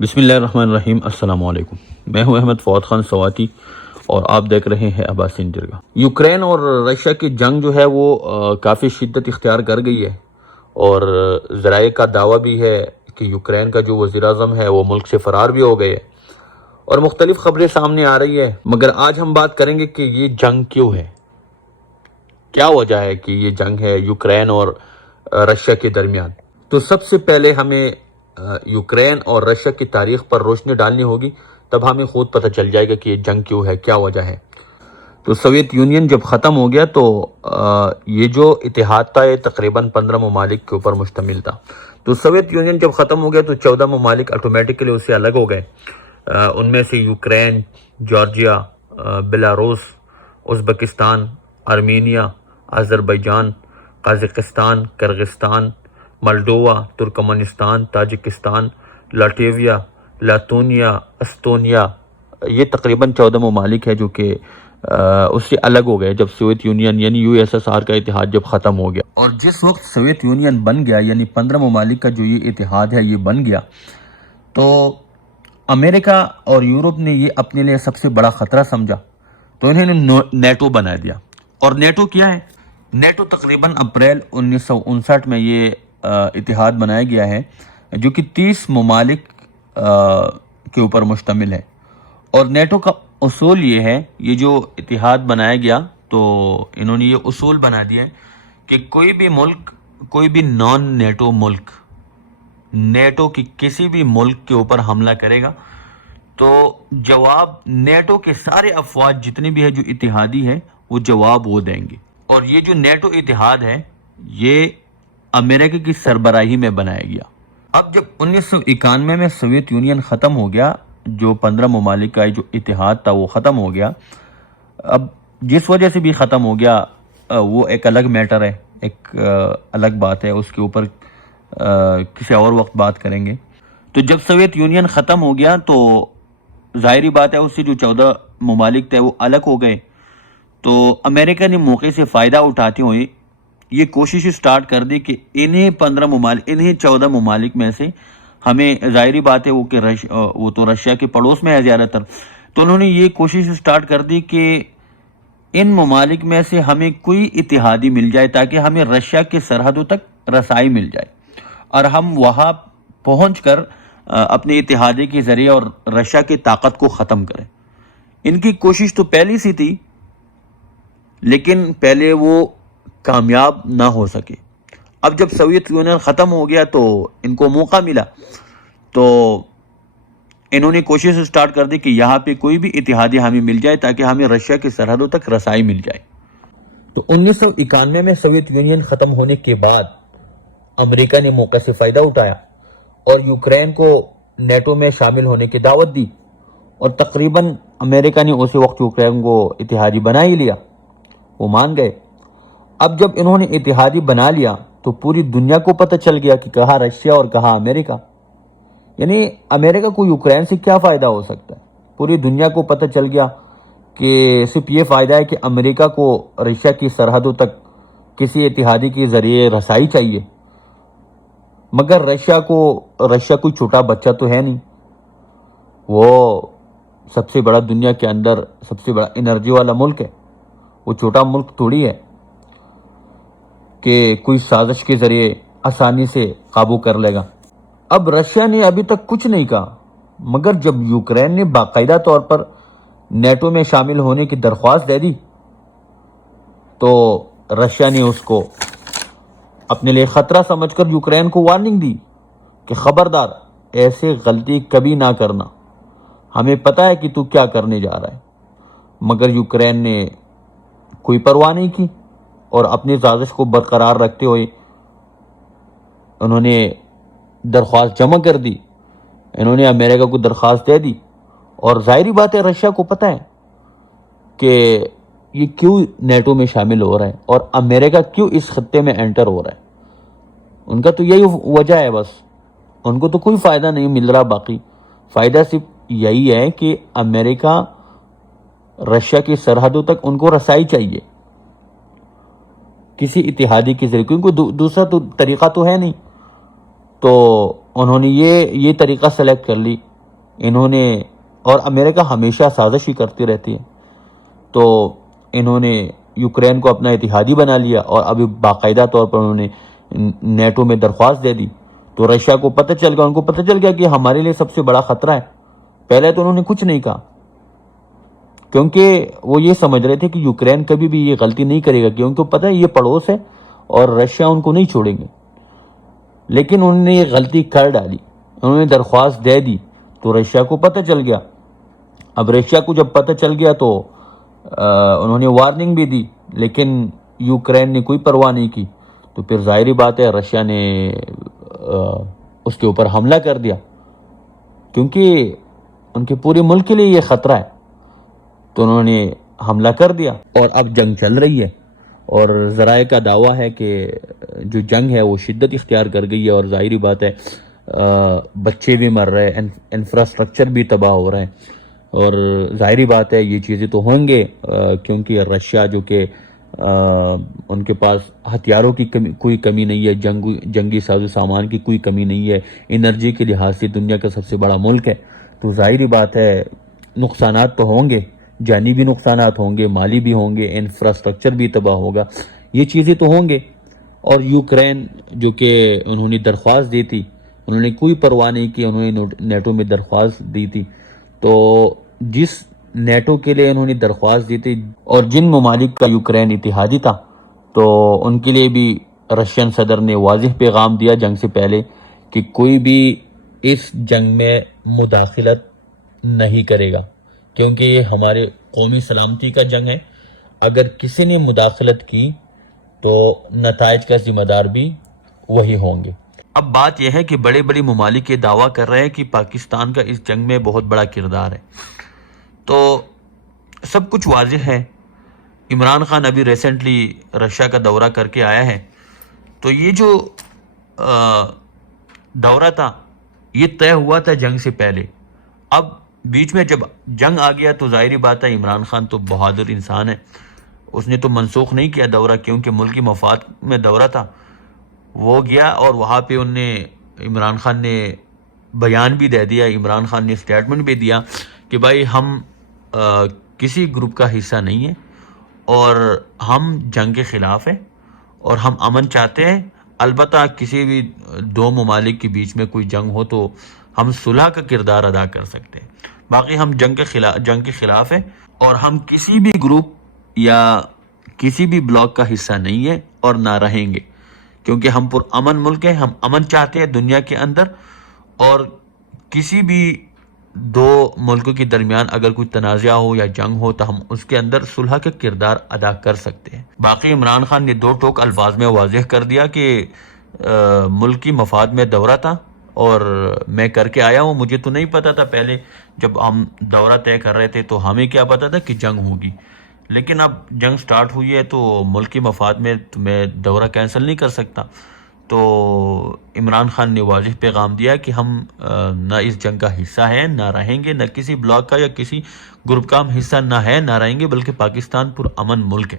بسم اللہ الرحمن الرحیم۔ السلام علیکم، میں ہوں احمد فواد خان سواتی اور آپ دیکھ رہے ہیں عباسی جرگہ۔ یوکرین اور رشیا کی جنگ جو ہے وہ کافی شدت اختیار کر گئی ہے، اور ذرائع کا دعویٰ بھی ہے کہ یوکرین کا جو وزیر اعظم ہے وہ ملک سے فرار بھی ہو گئے، اور مختلف خبریں سامنے آ رہی ہے۔ مگر آج ہم بات کریں گے کہ یہ جنگ کیوں ہے، کیا وجہ ہے کہ یہ جنگ ہے یوکرین اور رشیا کے درمیان۔ تو سب سے پہلے ہمیں یوکرین اور رشیا کی تاریخ پر روشنی ڈالنی ہوگی، تب ہمیں خود پتہ چل جائے گا کہ یہ جنگ کیوں ہے، کیا وجہ ہے۔ تو سوویت یونین جب ختم ہو گیا تو یہ جو اتحاد تھا یہ تقریباً 15 ممالک کے اوپر مشتمل تھا۔ تو سوویت یونین جب ختم ہو گیا تو 14 ممالک آٹومیٹکلی اس سے الگ ہو گئے۔ ان میں سے Ukraine, Georgia, Belarus, Uzbekistan, Armenia, Azerbaijan, Kazakhstan, Kyrgyzstan, Moldova, Turkmenistan, Tajikistan, Latvia, Lithuania, Estonia, یہ تقریباً 14 ممالک ہے جو کہ اس سے الگ ہو گئے جب سوویت یونین یعنی یو ایس ایس آر کا اتحاد جب ختم ہو گیا۔ اور جس وقت سوویت یونین بن گیا یعنی 15 ممالک کا جو یہ اتحاد ہے یہ بن گیا، تو امریکہ اور یورپ نے یہ اپنے لیے سب سے بڑا خطرہ سمجھا، تو انہوں نے نیٹو بنا دیا۔ اور نیٹو کیا ہے؟ نیٹو تقریباً اپریل 1959 میں یہ اتحاد بنایا گیا ہے جو کہ 30 ممالک کے اوپر مشتمل ہے۔ اور نیٹو کا اصول یہ ہے، یہ جو اتحاد بنایا گیا تو انہوں نے یہ اصول بنا دیا ہے کہ کوئی بھی ملک، کوئی بھی نان نیٹو ملک نیٹو کی کسی بھی ملک کے اوپر حملہ کرے گا تو جواب نیٹو کے سارے افواج جتنے بھی ہے جو اتحادی ہے وہ جواب وہ دیں گے۔ اور یہ جو نیٹو اتحاد ہے یہ امریکہ کی سربراہی میں بنایا گیا۔ اب جب 1991 میں سوویت یونین ختم ہو گیا، جو 15 ممالک کا جو اتحاد تھا وہ ختم ہو گیا۔ اب جس وجہ سے بھی ختم ہو گیا وہ ایک الگ میٹر ہے، ایک الگ بات ہے، اس کے اوپر کسی اور وقت بات کریں گے۔ تو جب سوویت یونین ختم ہو گیا تو ظاہری بات ہے اس سے جو 14 ممالک تھے وہ الگ ہو گئے، تو امریکہ نے موقع سے فائدہ اٹھاتے ہوئے یہ کوشش سٹارٹ کر دی کہ انہیں 14 ممالک میں سے ہمیں، ظاہری بات ہے وہ تو رشیا کے پڑوس میں ہے زیادہ تر، تو انہوں نے یہ کوشش سٹارٹ کر دی کہ ان ممالک میں سے ہمیں کوئی اتحادی مل جائے تاکہ ہمیں رشیا کے سرحدوں تک رسائی مل جائے اور ہم وہاں پہنچ کر اپنے اتحادی کے ذریعے اور رشیا کی طاقت کو ختم کریں۔ ان کی کوشش تو پہلی سی تھی لیکن پہلے وہ کامیاب نہ ہو سکے۔ اب جب سوویت یونین ختم ہو گیا تو ان کو موقع ملا، تو انہوں نے کوشش سٹارٹ کر دی کہ یہاں پہ کوئی بھی اتحادی ہمیں مل جائے تاکہ ہمیں رشیا کی سرحدوں تک رسائی مل جائے۔ تو 1991 میں سوویت یونین ختم ہونے کے بعد امریکہ نے موقع سے فائدہ اٹھایا اور یوکرین کو نیٹو میں شامل ہونے کی دعوت دی، اور تقریباً امریکہ نے اسی وقت یوکرین کو اتحادی بنا ہی لیا، وہ مان گئے۔ اب جب انہوں نے اتحادی بنا لیا تو پوری دنیا کو پتہ چل گیا کہ کہاں رشیا اور کہاں امریکہ، یعنی امریکہ کو یوکرین سے کیا فائدہ ہو سکتا ہے۔ پوری دنیا کو پتہ چل گیا کہ صرف یہ فائدہ ہے کہ امریکہ کو رشیا کی سرحدوں تک کسی اتحادی کے ذریعے رسائی چاہیے، مگر رشیا کوئی چھوٹا بچہ تو ہے نہیں، وہ سب سے بڑا دنیا کے اندر سب سے بڑا انرجی والا ملک ہے، وہ چھوٹا ملک تھوڑی ہے کہ کوئی سازش کے ذریعے آسانی سے قابو کر لے گا۔ اب رشیا نے ابھی تک کچھ نہیں کہا، مگر جب یوکرین نے باقاعدہ طور پر نیٹو میں شامل ہونے کی درخواست دے دی تو رشیا نے اس کو اپنے لیے خطرہ سمجھ کر یوکرین کو وارننگ دی کہ خبردار ایسے غلطی کبھی نہ کرنا، ہمیں پتہ ہے کہ تو کیا کرنے جا رہا ہے۔ مگر یوکرین نے کوئی پرواہ نہیں کی اور اپنی سازش کو برقرار رکھتے ہوئے انہوں نے درخواست جمع کر دی، انہوں نے امریکہ کو درخواست دے دی۔ اور ظاہری بات ہے رشیا کو پتہ ہے کہ یہ کیوں نیٹو میں شامل ہو رہا ہے اور امریکہ کیوں اس خطے میں انٹر ہو رہا ہے، ان کا تو یہی وجہ ہے، بس ان کو تو کوئی فائدہ نہیں مل رہا، باقی فائدہ صرف یہی ہے کہ امریکہ رشیا کی سرحدوں تک ان کو رسائی چاہیے کسی اتحادی کے ذریعے، کیونکہ دوسرا تو طریقہ تو ہے نہیں، تو انہوں نے یہ طریقہ سلیکٹ کر لی انہوں نے، اور امریکہ ہمیشہ سازش ہی کرتی رہتی ہے، تو انہوں نے یوکرین کو اپنا اتحادی بنا لیا اور ابھی باقاعدہ طور پر انہوں نے نیٹو میں درخواست دے دی۔ تو رشیا کو پتہ چل گیا، ان کو پتہ چل گیا کہ ہمارے لیے سب سے بڑا خطرہ ہے۔ پہلے تو انہوں نے کچھ نہیں کہا، کیونکہ وہ یہ سمجھ رہے تھے کہ یوکرین کبھی بھی یہ غلطی نہیں کرے گا، کیونکہ ان کو پتہ ہے یہ پڑوس ہے اور رشیا ان کو نہیں چھوڑیں گے۔ لیکن انہوں نے یہ غلطی کر ڈالی، انہوں نے درخواست دے دی تو رشیا کو پتہ چل گیا۔ اب رشیا کو جب پتہ چل گیا تو انہوں نے وارننگ بھی دی، لیکن یوکرین نے کوئی پرواہ نہیں کی۔ تو پھر ظاہری بات ہے رشیا نے اس کے اوپر حملہ کر دیا، کیونکہ ان کے پورے ملک کے لیے یہ خطرہ ہے، تو انہوں نے حملہ کر دیا اور اب جنگ چل رہی ہے۔ اور ذرائع کا دعویٰ ہے کہ جو جنگ ہے وہ شدت اختیار کر گئی ہے، اور ظاہری بات ہے بچے بھی مر رہے ہیں، انفراسٹرکچر بھی تباہ ہو رہے ہیں، اور ظاہری بات ہے یہ چیزیں تو ہوں گے، کیونکہ رشیا جو کہ ان کے پاس ہتھیاروں کی کوئی کمی نہیں ہے، جنگی ساز و سامان کی کوئی کمی نہیں ہے، انرجی کے لحاظ سے دنیا کا سب سے بڑا ملک ہے، تو ظاہری بات ہے نقصانات تو ہوں گے، جانی بھی نقصانات ہوں گے، مالی بھی ہوں گے، انفراسٹرکچر بھی تباہ ہوگا، یہ چیزیں تو ہوں گے۔ اور یوکرین جو کہ انہوں نے درخواست دی تھی، انہوں نے کوئی پرواہ نہیں کی، انہوں نے نیٹو میں درخواست دی تھی، تو جس نیٹو کے لیے انہوں نے درخواست دی تھی اور جن ممالک کا یوکرین اتحادی تھا، تو ان کے لیے بھی رشین صدر نے واضح پیغام دیا جنگ سے پہلے کہ کوئی بھی اس جنگ میں مداخلت نہیں کرے گا، کیونکہ یہ ہمارے قومی سلامتی کا جنگ ہے، اگر کسی نے مداخلت کی تو نتائج کا ذمہ دار بھی وہی ہوں گے۔ اب بات یہ ہے کہ بڑے بڑے ممالک یہ دعویٰ کر رہے ہیں کہ پاکستان کا اس جنگ میں بہت بڑا کردار ہے، تو سب کچھ واضح ہے۔ عمران خان ابھی ریسنٹلی رشیا کا دورہ کر کے آیا ہے، تو یہ جو دورہ تھا یہ طے ہوا تھا جنگ سے پہلے، اب بیچ میں جب جنگ آ گیا تو ظاہری بات ہے عمران خان تو بہادر انسان ہے، اس نے تو منسوخ نہیں کیا دورہ، کیونکہ ملکی مفاد میں دورہ تھا، وہ گیا اور وہاں پہ عمران خان نے بیان بھی دے دیا، عمران خان نے اسٹیٹمنٹ بھی دیا کہ بھائی ہم کسی گروپ کا حصہ نہیں ہیں اور ہم جنگ کے خلاف ہیں اور ہم امن چاہتے ہیں، البتہ کسی بھی دو ممالک کے بیچ میں کوئی جنگ ہو تو ہم صلح کا کردار ادا کر سکتے ہیں، باقی ہم جنگ کے خلاف ہیں اور ہم کسی بھی گروپ یا کسی بھی بلاک کا حصہ نہیں ہے اور نہ رہیں گے، کیونکہ ہم پر امن ملک ہیں، ہم امن چاہتے ہیں دنیا کے اندر، اور کسی بھی دو ملکوں کے درمیان اگر کوئی تنازع ہو یا جنگ ہو تو ہم اس کے اندر صلح کا کردار ادا کر سکتے ہیں۔ باقی عمران خان نے دو ٹوک الفاظ میں واضح کر دیا کہ ملکی مفاد میں دورہ تھا اور میں کر کے آیا ہوں، مجھے تو نہیں پتا تھا پہلے جب ہم دورہ طے کر رہے تھے تو ہمیں کیا پتا تھا کہ جنگ ہوگی، لیکن اب جنگ سٹارٹ ہوئی ہے تو ملکی مفاد میں میں دورہ کینسل نہیں کر سکتا۔ تو عمران خان نے واضح پیغام دیا کہ ہم نہ اس جنگ کا حصہ ہیں نہ رہیں گے، نہ کسی بلاک کا یا کسی گروپ کا ہم حصہ نہ ہے نہ رہیں گے، بلکہ پاکستان پر امن ملک ہے۔